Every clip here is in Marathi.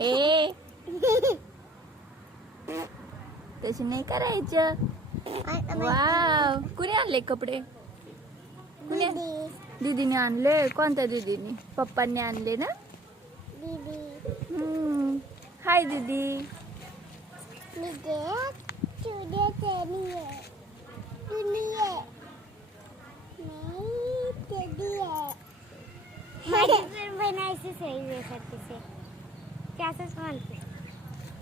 ए तशी नाही करायचं. वाव, कुणी आणले कपडे? कुणी? दीदीने आणले. कोणत्या दीदीने? पप्पांनी आणले ना. हाय दीदी.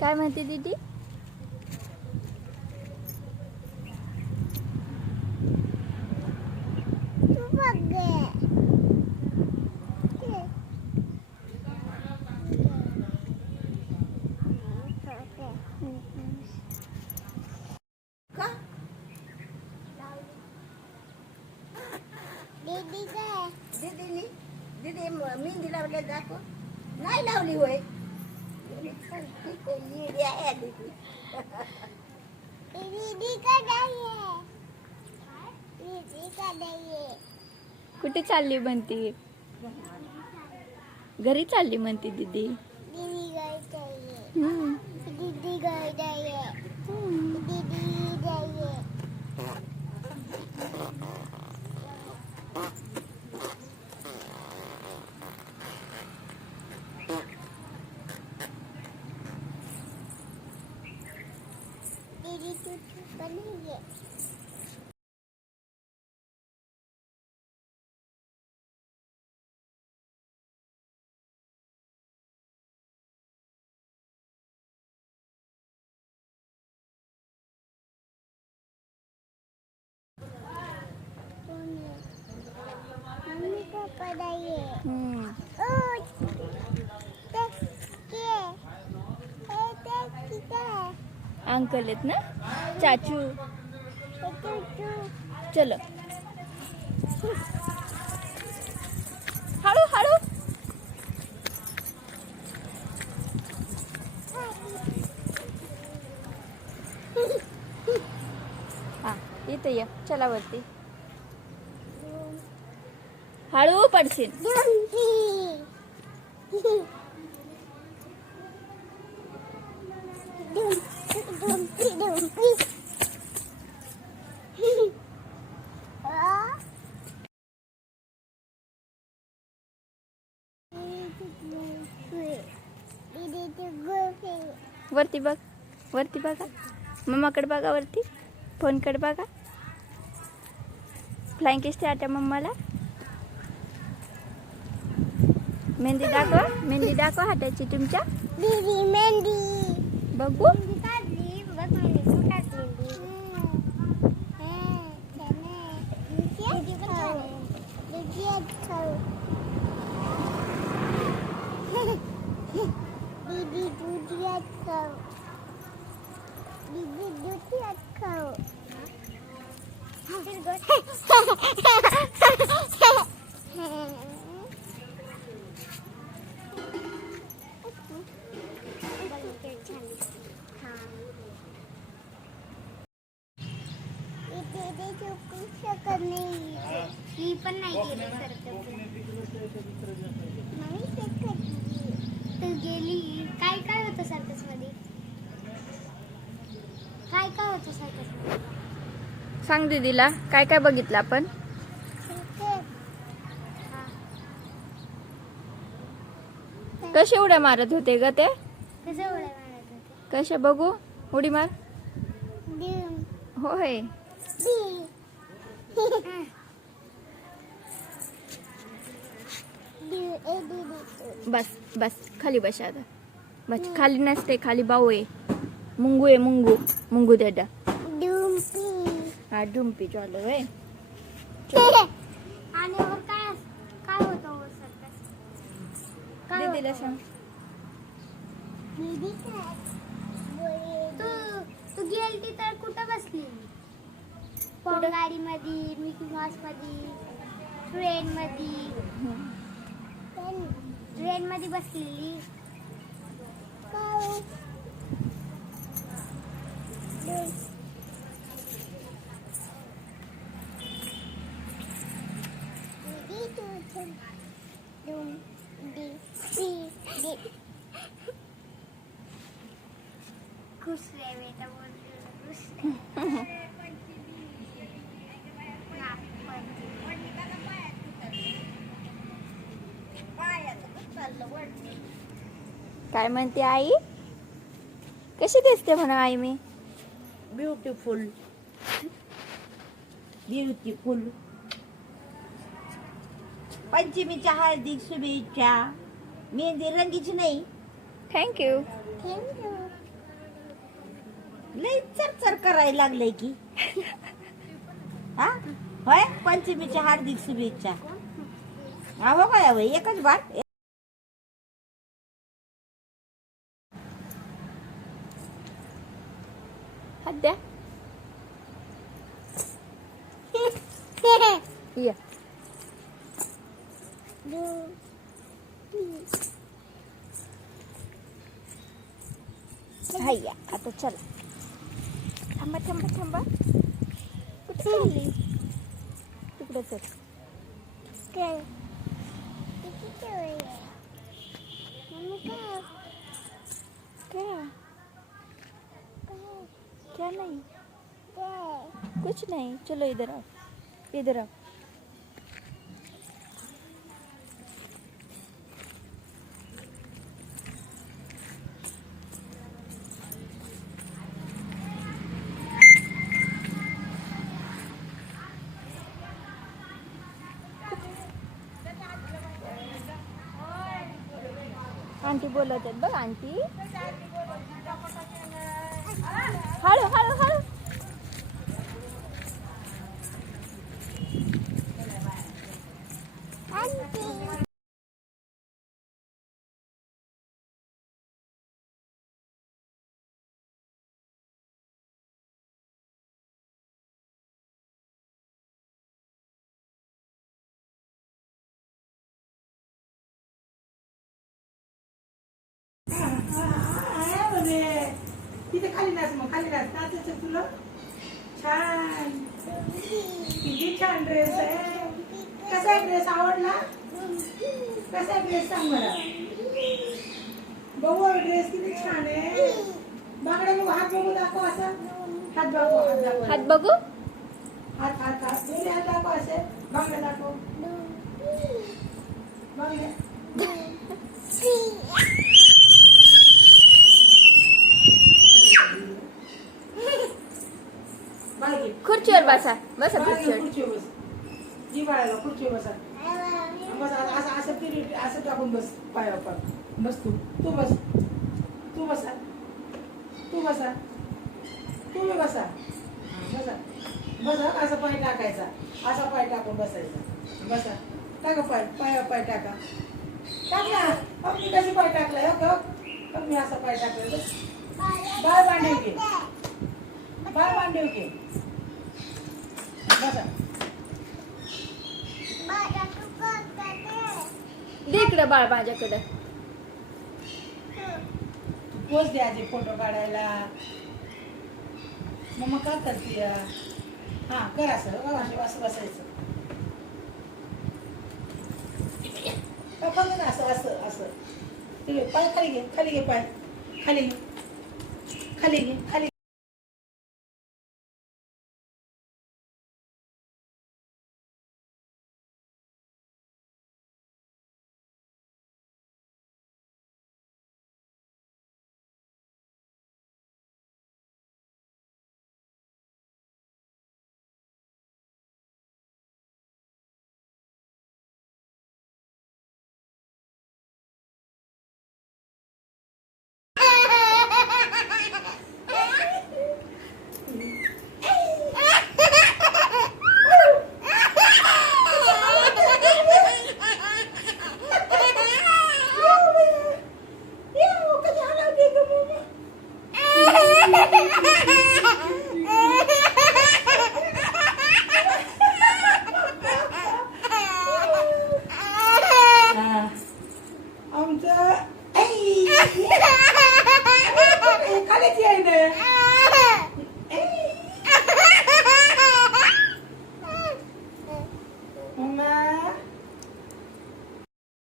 काय म्हणते दीदी? दीदी मेहंदी लावली दाखव. नाही लावली होय. कुठे चालली म्हणती? घरी चालली म्हणती दीदी. अंकल आहेत ना, चाचू. चलो हळू हळू. हा इथं ये. चला वरती. हळू पडशील. वरती बघ. वरती बघा. मम्माकडे बघा. वरती फोनकडे बघा. फ्लाइंग किस त्या मम्माला. मेहंदी दाखव. मेहंदी दाखव हाताची तुमच्या. मेहंदी बघू. ही पण नाही गेली तू गेली. काय काय होतं सर्कस मध्ये? काय काय होतं सर्कस मध्ये? सांग दीदीला काय काय बघितलं आपण. कसे उड्या मारत होते ग ते? कसे उड्या मारत होते? कसे बघू. उडी मार. होय. बस बस खाली बस आता. बस खाली नसते. खाली बाऊ आहे. मुंगू आहे. मुंगू. मुंगू दादा. हा डुम्पी चालू आहे. आणि काय काय होतं सर्कस? दीदीला सांग. तू गेलती तर कुठं बसली? गाडी मध्ये, मिकी माउस मध्ये, ट्रेन मध्ये बसलेली. खुश रहे बेटा बोल खुश रहे काय म्हणते आई? कशी दिसते म्हणा आई मी? Beautiful beautiful. पंचमीच्या हार्दिक शुभेच्छा. मेहंदी रंगीची नाही, थँक्यू. थँक्यू. लई चरचर करायला लागलंय की. हा होय, पंचमीच्या हार्दिक शुभेच्छा. हो काय होय, एकच बार. हात द्या. या. हाय आता चला. थांबा थांबा थांबा. कुठे चालली? तिकडे चल. काय किती ठेवले मम्मी काय क्या? क्या नहीं? काय कुछ नहीं. चलो इधर आओ, इधर आओ. आंटी बोलत आहेत बघ. आंटी हळू हळू हळू. तिथे खाली नाच, मग खाली नाच. नाचायचं तुला? छान, किती छान ड्रेस आहे. कसा आहे ड्रेस? आवडला? कसा आहे ड्रेस सांग मला. बघू ड्रेस किती छान आहे. बाकडे बघू, हात बघू, दाखव असं. हात दाखव, हात दाखव. हात बघू. हात हात हात दोन्ही हात दाखव असे. बांगड्या दाखव, बांगड्या. बाई घे. खुर्चीवर बसा. बसा बाई घे, खुर्चीवर. खुर्चीवर बस. जी बाळाला खुर्चीवर बसा. बस असं असं पिरियड असं टाकून बस. पायावर पाय बस. तू बस. तू बसा. तू बसा. तुम्ही बसा. बसा बसा. असा पाय टाकायचा. असा पाय टाकून बसायचा. बसा. टाका पाय. पायावर पाय टाका. टाकला. मग मी कशी पाय टाकलाय? हो मी असा पाय टाकलाय. बस. बाळ मांडीव घे. बाळ मांडीव घे. बसा. दे इकडं बाळ माझ्याकडं. पोच द्यायचे फोटो काढायला. मग काय करते? हा कर असं. असं बसायचं. ना असं असं असं. ठीक आहे. पाय खाली घे. खाली घे पाय. खाली घे. खाली घे. खाली.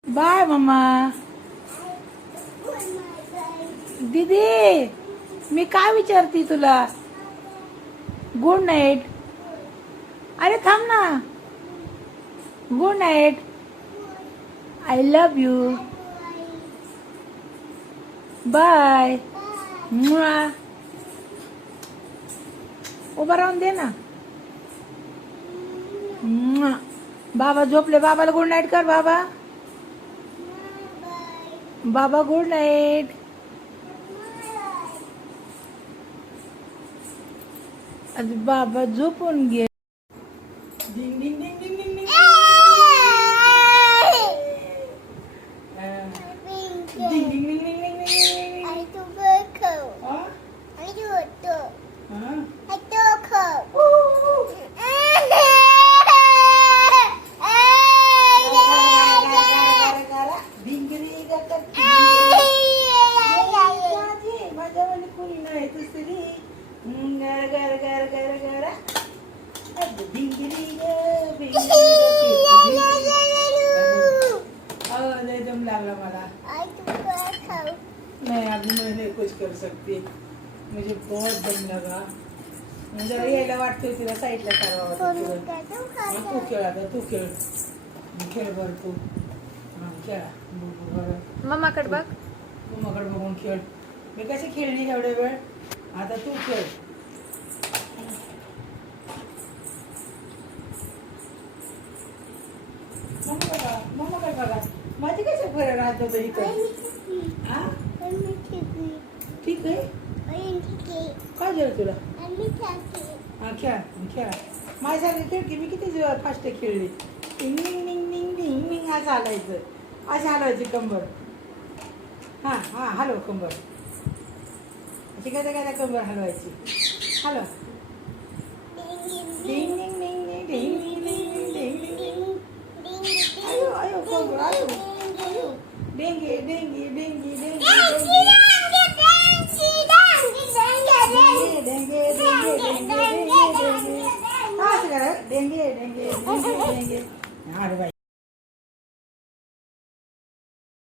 बाय मम्मा. दीदी मी काय विचारते तुला? Good night. अरे थांब ना. Good night. I love you. Bye. उभा राहून दे ना. बाबा झोपले. बाबाला गुड नाईट कर. बाबा बाबा गुड नाईट. आज बाबा झोपून घे. डिंग डिंग डिंग डिंग डिंग डिंग. डिंग डिंग डिंग डिंग डिंग डिंग. हा? हा? भिंगरी गाकर. माझ्यावाली कोणी नाही दुसरी. गर गर गर गर गर. भिंगरी ग भिंगरी. लय दम लागला मला. नहीं अभी मैं नहीं कुछ कर सकती. मुझे बहुत दम लगा. जरा यायला वाटतोय तिला साईडला करावं. तू खेळ आता. तू खेळ. खेळ बर तू. खेळा बरं. मम्माकडे बघ. मम्माकडे बघून खेळ. मी कशी खेळली एवढ्या वेळ. आता तू खेळ. मम्माकडे बघा. माझी कशी फरक राहतो बाई इथं. हा ठीक आहे. काय झालं तुला? हा खेळा खेळा. माझ्यासारखी खेळ की मी किती फास्ट खेळली. निंग निंग निंग निंग निंग असं हलायचं. अशी हलवायची कंबर. हा हा हलव कंबर. अशी काय काय कंबर हलवायची. हलव. डिंग डिंग डिंग डिंग डिंग डिंग डिंग डिंग डिंग. आयो आयो कंबर आयो आयो. डेंगे डेंगे डेंगे डेंगे डेंगे. डेंगे डेंगे डेंगे डेंगे डेंगे. असं करा. डेंगे डेंगे डेंगे डेंगे. अरे बाई.